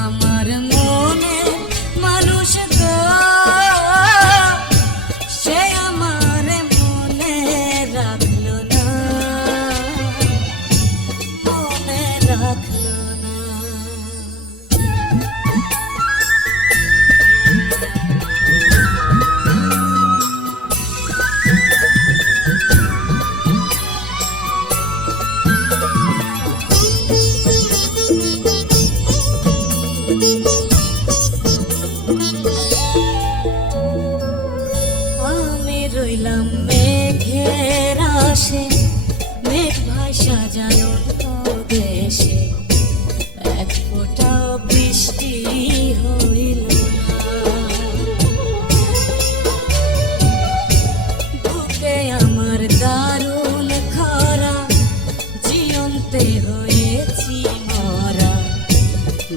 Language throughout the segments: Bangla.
আমার মনে মানুষ গো, সে আমার মনে রাখলো না, মনে রাখলো না। রইলাম মেঘের আশে, মেঘ ভাষা জানো দেশে, এক ফোঁটাও বৃষ্টি হইল না। বুকে আমার দারুণ খরা, জীবন্তে হয়েছি মরা,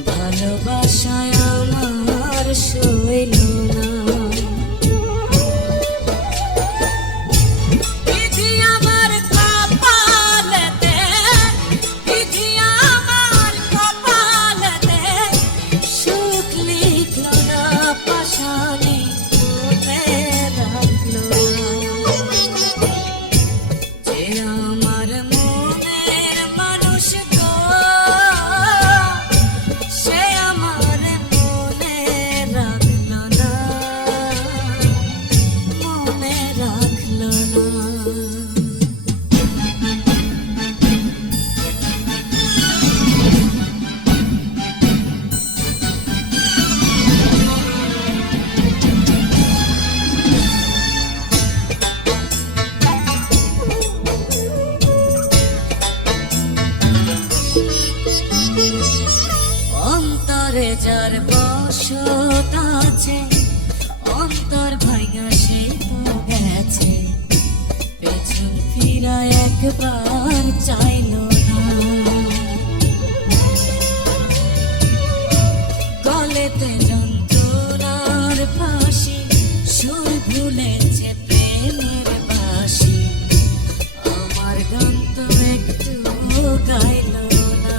ভালোবাসায় আমার সইল না। অন্তরে যার বসত আছে, অন্তর ভাঙা সে তো গেছে, পেছন ফিরা একবার চাইল না। গলেতে যন্ত্রণার ফাঁসি, সুর ভুলেছে প্রেমের বাঁশি, আমার গান তো একটু গাইল না।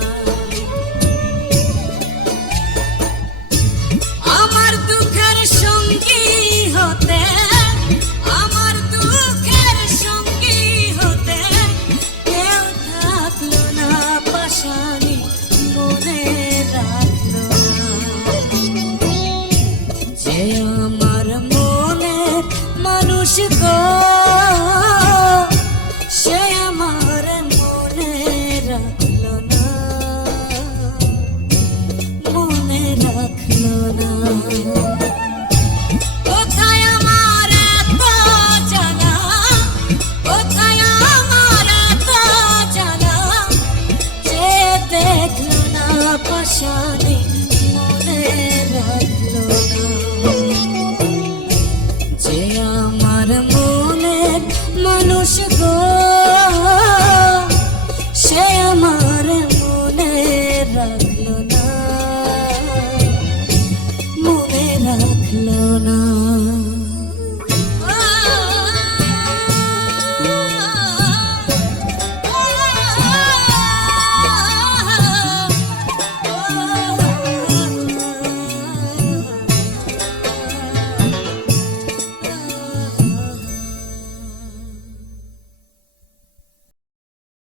আমার দুঃখের সঙ্গী হতে, আমার দুঃখের সঙ্গী হতে কেউ থাকলো না, পাশানি মনে রাখলো না। যে আমার মনের মানুষ গো, সে আমার মনে রাখলো না, মনে রাখলো না।